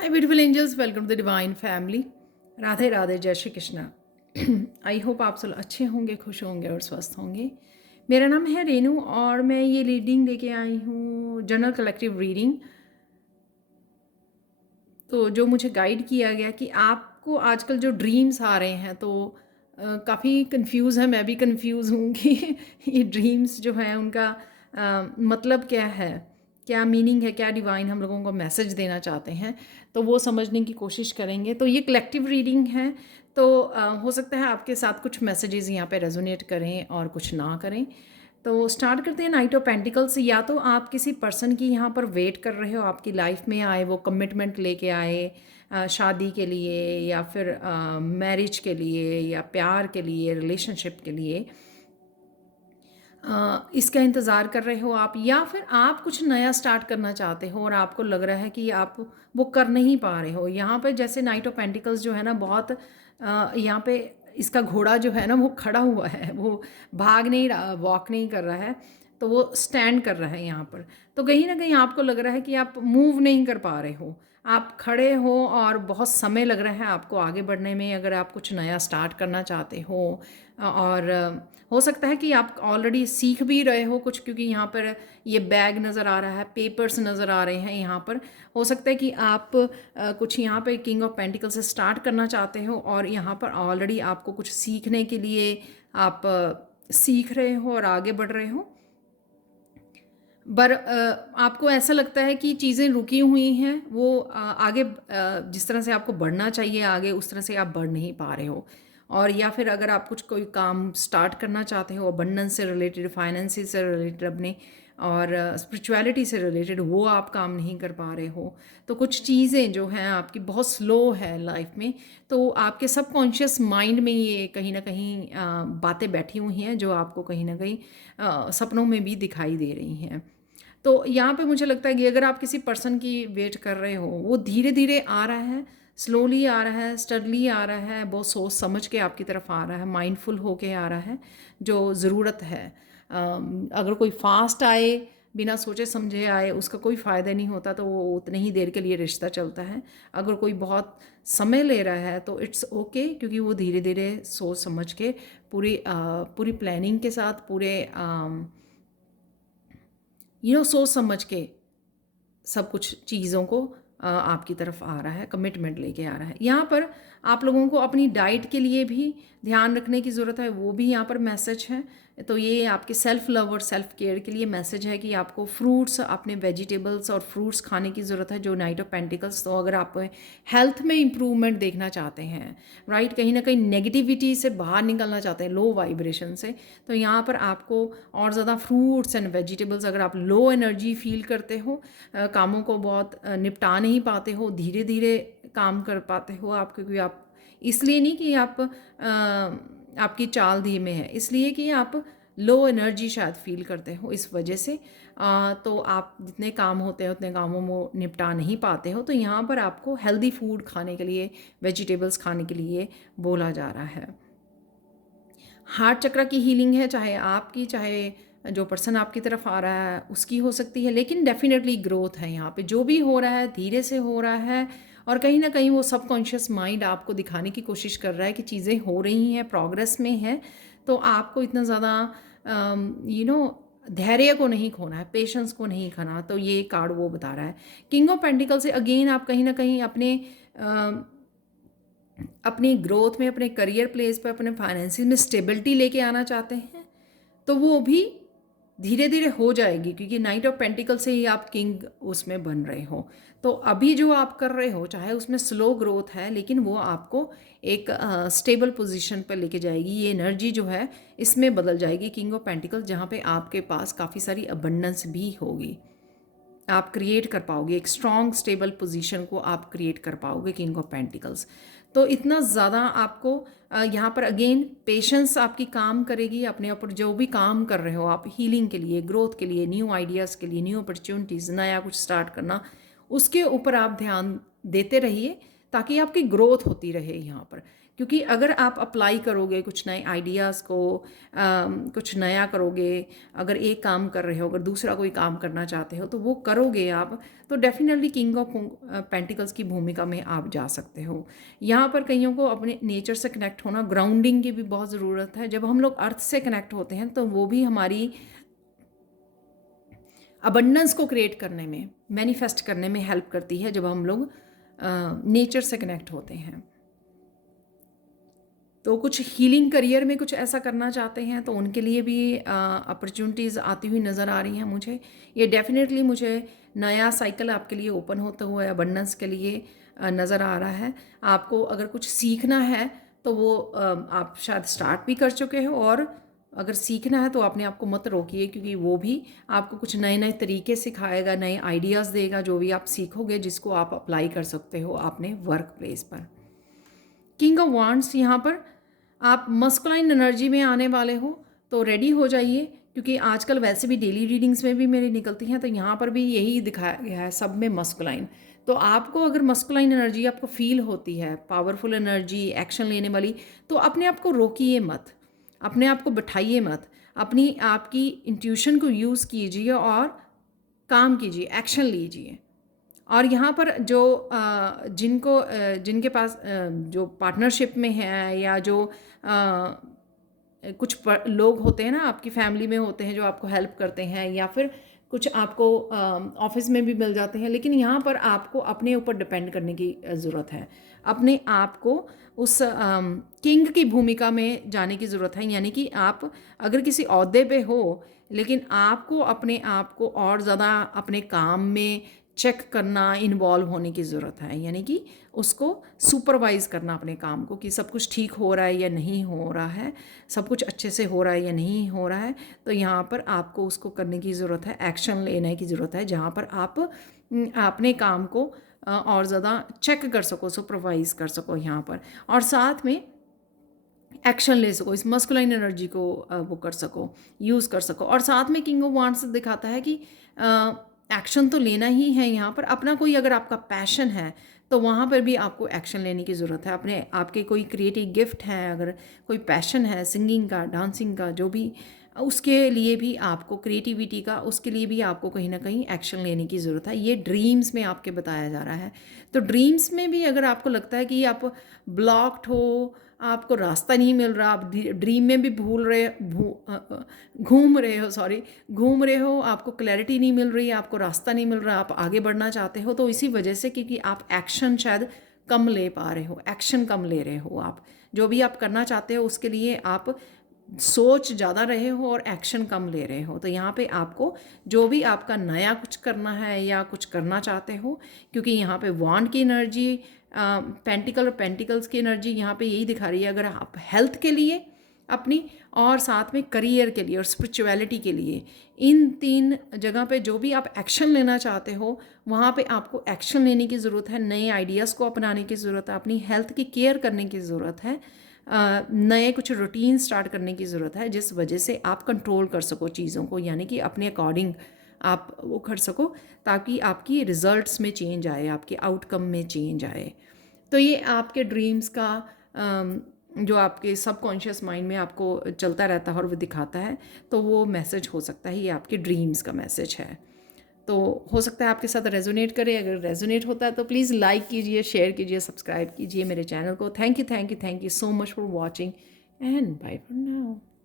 Hi beautiful angels, welcome to the divine family. Radhe Radhe, जय Shri Krishna. I hope आप सब अच्छे होंगे, खुश होंगे और स्वस्थ होंगे। मेरा नाम है रेनू और मैं ये रीडिंग लेके आई हूँ, जनरल कलेक्टिव रीडिंग। तो जो मुझे गाइड किया गया कि आपको आजकल जो ड्रीम्स आ रहे हैं, तो काफ़ी कंफ्यूज है, मैं भी कंफ्यूज हूँ कि ये ड्रीम्स जो हैं उनका मतलब क्या है, क्या मीनिंग है, क्या डिवाइन हम लोगों को मैसेज देना चाहते हैं। तो वो समझने की कोशिश करेंगे। तो ये कलेक्टिव रीडिंग है, तो हो सकता है आपके साथ कुछ मैसेजेस यहाँ पे रेजोनेट करें और कुछ ना करें। तो स्टार्ट करते हैं नाइट ऑफ पेंटिकल्स। या तो आप किसी पर्सन की यहाँ पर वेट कर रहे हो, आपकी लाइफ में आए, वो कमिटमेंट लेके आए, शादी के लिए या फिर मैरिज के लिए या प्यार के लिए, रिलेशनशिप के लिए इसका इंतज़ार कर रहे हो आप। या फिर आप कुछ नया स्टार्ट करना चाहते हो और आपको लग रहा है कि आप वो कर नहीं पा रहे हो। यहाँ पे जैसे नाइट ऑफ पेंटिकल्स जो है ना, बहुत यहाँ पे इसका घोड़ा जो है ना वो खड़ा हुआ है, वो भाग नहीं रहा, वॉक नहीं कर रहा है, तो वो स्टैंड कर रहा है यहाँ पर। तो कहीं ना कहीं आपको लग रहा है कि आप मूव नहीं कर पा रहे हो, आप खड़े हो और बहुत समय लग रहा है आपको आगे बढ़ने में, अगर आप कुछ नया स्टार्ट करना चाहते हो। और हो सकता है कि आप ऑलरेडी सीख भी रहे हो कुछ, क्योंकि यहाँ पर ये बैग नज़र आ रहा है, पेपर्स नज़र आ रहे हैं यहाँ पर। हो सकता है कि आप कुछ यहाँ पे किंग ऑफ पेंटिकल से स्टार्ट करना चाहते हो और यहाँ पर ऑलरेडी आपको कुछ सीखने के लिए आप सीख रहे हो और आगे बढ़ रहे हो। पर आपको ऐसा लगता है कि चीज़ें रुकी हुई हैं, वो आगे जिस तरह से आपको बढ़ना चाहिए आगे, उस तरह से आप बढ़ नहीं पा रहे हो। और या फिर अगर आप कुछ कोई काम स्टार्ट करना चाहते हो अबंडेंस से रिलेटेड, फाइनेंसिस से रिलेटेड अपने, और स्पिरिचुअलिटी से रिलेटेड, वो आप काम नहीं कर पा रहे हो। तो कुछ चीज़ें जो हैं आपकी बहुत स्लो है लाइफ में, तो आपके सबकॉन्शियस माइंड में ये कहीं ना कहीं बातें बैठी हुई हैं जो आपको कहीं ना कहीं सपनों में भी दिखाई दे रही हैं। तो यहाँ पे मुझे लगता है कि अगर आप किसी पर्सन की वेट कर रहे हो, वो धीरे धीरे आ रहा है, स्लोली आ रहा है, स्टडली आ रहा है, बहुत सोच समझ के आपकी तरफ आ रहा है, माइंडफुल होके आ रहा है, जो ज़रूरत है। अगर कोई फास्ट आए, बिना सोचे समझे आए, उसका कोई फ़ायदा नहीं होता, तो वो उतनी ही देर के लिए रिश्ता चलता है। अगर कोई बहुत समय ले रहा है तो इट्स ओके, क्योंकि वो धीरे धीरे सोच समझ के पूरी प्लानिंग के साथ, पूरे सोच समझ के सब कुछ चीज़ों को आपकी तरफ आ रहा है, कमिटमेंट लेके आ रहा है। यहाँ पर आप लोगों को अपनी डाइट के लिए भी ध्यान रखने की ज़रूरत है, वो भी यहाँ पर मैसेज है। तो ये आपके सेल्फ लव और सेल्फ केयर के लिए मैसेज है कि आपको फ्रूट्स, अपने वेजिटेबल्स और फ्रूट्स खाने की ज़रूरत है, जो नाइट ऑफ पेंटिकल्स। तो अगर आप हेल्थ में इम्प्रूवमेंट देखना चाहते हैं, राइट, कहीं ना कहीं नेगेटिविटी से बाहर निकलना चाहते हैं, लो वाइब्रेशन से, तो यहाँ पर आपको और ज़्यादा फ्रूट्स एंड वेजिटेबल्स, अगर आप लो एनर्जी फील करते हो, कामों को बहुत निपटा नहीं पाते हो, धीरे धीरे काम कर पाते हो आप, क्योंकि आप इसलिए नहीं कि आप आपकी चाल धीमे है, इसलिए कि आप लो एनर्जी शायद फील करते हो, इस वजह से तो आप जितने काम होते हैं उतने कामों में निपटा नहीं पाते हो। तो यहाँ पर आपको हेल्दी फूड खाने के लिए, वेजिटेबल्स खाने के लिए बोला जा रहा है। हार्ट चक्र की हीलिंग है, चाहे आपकी, चाहे जो पर्सन आपकी तरफ आ रहा है उसकी हो सकती है, लेकिन डेफिनेटली ग्रोथ है यहाँ पे। जो भी हो रहा है धीरे से हो रहा है, और कहीं ना कहीं वो सबकॉन्शियस माइंड आपको दिखाने की कोशिश कर रहा है कि चीज़ें हो रही हैं, प्रोग्रेस में है। तो आपको इतना ज़्यादा धैर्य को नहीं खोना है, पेशेंस को नहीं खाना। तो ये कार्ड वो बता रहा है। किंग ऑफ पेंटिकल से अगेन आप कहीं ना कहीं अपनी ग्रोथ में, अपने करियर प्लेस पर, अपने फाइनेंसिस में स्टेबिलिटी लेके आना चाहते हैं, तो वो भी धीरे धीरे हो जाएगी, क्योंकि नाइट ऑफ पेंटिकल से ही आप किंग उसमें बन रहे हो। तो अभी जो आप कर रहे हो, चाहे उसमें स्लो ग्रोथ है, लेकिन वो आपको एक स्टेबल पोजीशन पर लेके जाएगी। ये एनर्जी जो है इसमें बदल जाएगी किंग ऑफ पेंटिकल, जहाँ पे आपके पास काफ़ी सारी अबंडेंस भी होगी। आप क्रिएट कर पाओगे एक स्ट्रॉन्ग स्टेबल पोजीशन को, आप क्रिएट कर पाओगे किंग ऑफ पेंटिकल्स। तो इतना ज़्यादा आपको यहाँ पर अगेन पेशेंस आपकी काम करेगी। अपने ऊपर जो भी काम कर रहे हो आप, हीलिंग के लिए, ग्रोथ के लिए, न्यू आइडियाज़ के लिए, न्यू अपॉर्चुनिटीज़, नया कुछ स्टार्ट करना, उसके ऊपर आप ध्यान देते रहिए, ताकि आपकी ग्रोथ होती रहे यहाँ पर। क्योंकि अगर आप अप्लाई करोगे कुछ नए आइडियाज़ को, कुछ नया करोगे, अगर एक काम कर रहे हो, अगर दूसरा कोई काम करना चाहते हो तो वो करोगे आप, तो डेफिनेटली किंग ऑफ पेंटिकल्स की भूमिका में आप जा सकते हो। यहाँ पर कईयों को अपने नेचर से कनेक्ट होना, ग्राउंडिंग की भी बहुत ज़रूरत है। जब हम लोग अर्थ से कनेक्ट होते हैं तो वो भी हमारी अबंडेंस को क्रिएट करने में, मैनिफेस्ट करने में हेल्प करती है जब हम लोग नेचर से कनेक्ट होते हैं। तो कुछ हीलिंग करियर में कुछ ऐसा करना चाहते हैं तो उनके लिए भी अपॉर्चुनिटीज़ आती हुई नज़र आ रही हैं मुझे। ये डेफिनेटली मुझे नया साइकिल आपके लिए ओपन होता हुआ अबंडेंस के लिए नज़र आ रहा है। आपको अगर कुछ सीखना है तो वो आप शायद स्टार्ट भी कर चुके हो, और अगर सीखना है तो अपने आप को मत रोकिए, क्योंकि वो भी आपको कुछ नए नए तरीके सिखाएगा, नए आइडियाज़ देगा, जो भी आप सीखोगे जिसको आप अप्लाई कर सकते हो अपने वर्क प्लेस पर। किंग ऑफ वांड्स, यहाँ पर आप मस्कुलाइन एनर्जी में आने वाले हो तो रेडी हो जाइए, क्योंकि आजकल वैसे भी डेली रीडिंग्स में भी मेरी निकलती हैं तो यहाँ पर भी यही दिखाया गया है, सब में मस्कुलाइन। तो आपको अगर मस्कुलाइन एनर्जी आपको फील होती है, पावरफुल एनर्जी, एक्शन लेने वाली, तो अपने आप को रोकिए मत, अपने आप को बिठाइए मत, अपनी आपकी इंट्यूशन को यूज़ कीजिए और काम कीजिए, एक्शन लीजिए। और यहाँ पर जो जिनके पास जो पार्टनरशिप में है, या जो कुछ लोग होते हैं ना आपकी फैमिली में होते हैं जो आपको हेल्प करते हैं, या फिर कुछ आपको ऑफिस में भी मिल जाते हैं, लेकिन यहाँ पर आपको अपने ऊपर डिपेंड करने की ज़रूरत है। अपने आप को उस किंग की भूमिका में जाने की ज़रूरत है। यानी कि आप अगर किसी ओहदे पे हो, लेकिन आपको अपने आप को और ज़्यादा अपने काम में चेक करना, इन्वॉल्व होने की ज़रूरत है। यानी कि उसको सुपरवाइज़ करना अपने काम को, कि सब कुछ ठीक हो रहा है या नहीं हो रहा है, सब कुछ अच्छे से हो रहा है या नहीं हो रहा है। तो यहाँ पर आपको उसको करने की ज़रूरत है, एक्शन लेने की ज़रूरत है, जहाँ पर आप अपने काम को और ज़्यादा चेक कर सको, सुपरवाइज़ कर सको यहाँ पर, और साथ में एक्शन ले सको, इस मस्कुलाइन एनर्जी को वो कर सको, यूज़ कर सको। और साथ में किंग ऑफ वांड्स दिखाता है कि एक्शन तो लेना ही है यहाँ पर। अपना कोई अगर आपका पैशन है तो वहाँ पर भी आपको एक्शन लेने की ज़रूरत है। अपने आपके कोई क्रिएटिव गिफ्ट है, अगर कोई पैशन है सिंगिंग का, डांसिंग का, जो भी, उसके लिए भी आपको, क्रिएटिविटी का, उसके लिए भी आपको कहीं ना कहीं एक्शन लेने की ज़रूरत है। ये ड्रीम्स में आपके बताया जा रहा है। तो ड्रीम्स में भी अगर आपको लगता है कि आप ब्लॉक्ड हो, आपको रास्ता नहीं मिल रहा, आप ड्रीम में भी घूम रहे हो, आपको क्लैरिटी नहीं मिल रही, आपको रास्ता नहीं मिल रहा, आप आगे बढ़ना चाहते हो, तो इसी वजह से, क्योंकि आप एक्शन शायद कम ले पा रहे हो, एक्शन कम ले रहे हो। आप जो भी आप करना चाहते हो उसके लिए आप सोच ज़्यादा रहे हो और एक्शन कम ले रहे हो। तो यहाँ पे आपको जो भी आपका नया कुछ करना है या कुछ करना चाहते हो, क्योंकि यहाँ पे वांड की एनर्जी, पेंटिकल और पेंटिकल्स की एनर्जी यहाँ पे यही दिखा रही है। अगर आप हेल्थ के लिए अपनी, और साथ में करियर के लिए और स्पिरिचुअलिटी के लिए, इन 3 जगह पे जो भी आप एक्शन लेना चाहते हो, वहाँ पे आपको एक्शन लेने की ज़रूरत है, नए आइडियाज़ को अपनाने की ज़रूरत है, अपनी हेल्थ की केयर करने की ज़रूरत है, नए कुछ रूटीन स्टार्ट करने की ज़रूरत है, जिस वजह से आप कंट्रोल कर सको चीज़ों को, यानी कि अपने अकॉर्डिंग आप वो कर सको, ताकि आपकी रिज़ल्ट्स में चेंज आए, आपके आउटकम में चेंज आए। तो ये आपके ड्रीम्स का जो आपके सबकॉन्शियस माइंड में आपको चलता रहता है और वो दिखाता है, तो वो मैसेज हो सकता है, ये आपके ड्रीम्स का मैसेज है। तो हो सकता है आपके साथ रेजोनेट करे। अगर रेजोनेट होता है तो प्लीज़ लाइक कीजिए, शेयर कीजिए, सब्सक्राइब कीजिए मेरे चैनल को। Thank you so much for watching, and bye for now.